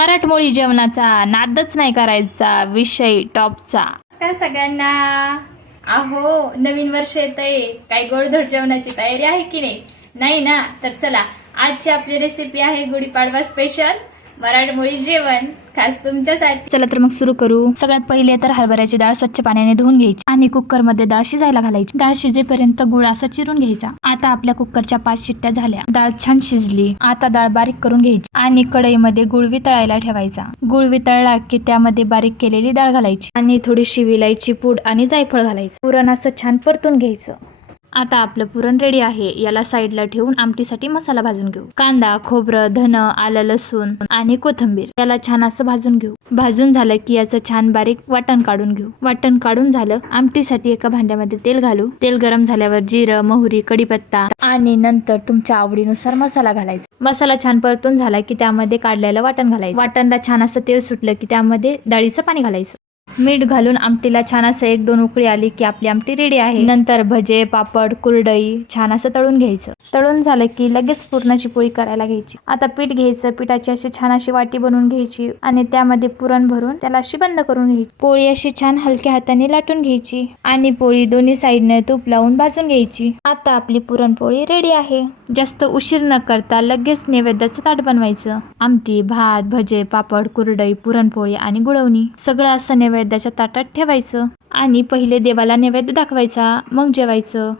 मराठमोळी जेवणाचा नादच नाही करायचा, विषय टॉपचा. नमस्कार सगळ्यांना. अहो नवीन वर्ष येतंय, काही गोडधोड जेवणाची तयारी आहे की नाही ना? तर चला, आजची आपली रेसिपी आहे गुढीपाडवा स्पेशल मराठमोळी जेवण खास तुमच्यासाठी. चला तर मग सुरू करू. सगळ्यात पहिले तर हरभऱ्याची डाळ स्वच्छ पाण्याने धुवून घ्यायची आणि कुकर मध्ये डाळ शिजायला घालायची. डाळ शिजेपर्यंत गुळ असा चिरून घ्यायचा. आता आपल्या कुकरच्या 5 शिट्ट्या झाल्या. डाळ छान शिजली. आता डाळ बारीक करून घ्यायची आणि कढईमध्ये गुळ वितळायला ठेवायचा. गुळ वितळला की त्यामध्ये बारीक केलेली डाळ घालायची आणि थोडीशी विलायची पूड आणि जायफळ घालायचं. पुरण असं छान परतून घ्यायचं. आता आपलं पुरण रेडी आहे. याला साईडला ठेवून आमटीसाठी मसाला भाजून घेऊ. कांदा, खोबरं, धन, आलं, लसूण आणि कोथिंबीर याला छान असं भाजून घेऊ. भाजून झालं की याचं छान बारीक वाटण काढून घेऊ. वाटण काढून झालं, आमटीसाठी एका भांड्यामध्ये तेल घालू. तेल गरम झाल्यावर जिरं, मोहरी, कढीपत्ता आणि नंतर तुमच्या आवडीनुसार मसाला घालायचा. मसाला छान परतून झाला की त्यामध्ये काढलेलं वाटण घालायचं. वाटणला छान असं तेल सुटलं की त्यामध्ये डाळीचं पाणी घालायचं. मीठ घालून आमटीला छान असं 1-2 उकळी आली की आपली आमटी रेडी आहे. नंतर भजे, पापड, कुरडई छान असं तळून घ्यायचं. तळून झालं की लगेच पुरणाची पोळी करायला घ्यायची. आता पीठ घ्यायचं. पिठाची अशी छान अशी वाटी बनवून घ्यायची आणि त्यामध्ये पुरण भरून त्याला अशी बंद करून घ्यायची. पोळी अशी छान हलक्या हाताने लाटून घ्यायची आणि पोळी दोन्ही साईडने तूप लावून भाजून घ्यायची. आता आपली पुरणपोळी रेडी आहे. जास्त उशीर न करता लगेच नैवेद्याचं ताट बनवायचं. आमटी, भात, भजे, पापड, कुरडई, पुरणपोळी आणि गुळवणी सगळं असं नैवेद्याच्या ताटात ठेवायचं आणि पहिले देवाला नैवेद्य दाखवायचा, मग जेवायचं.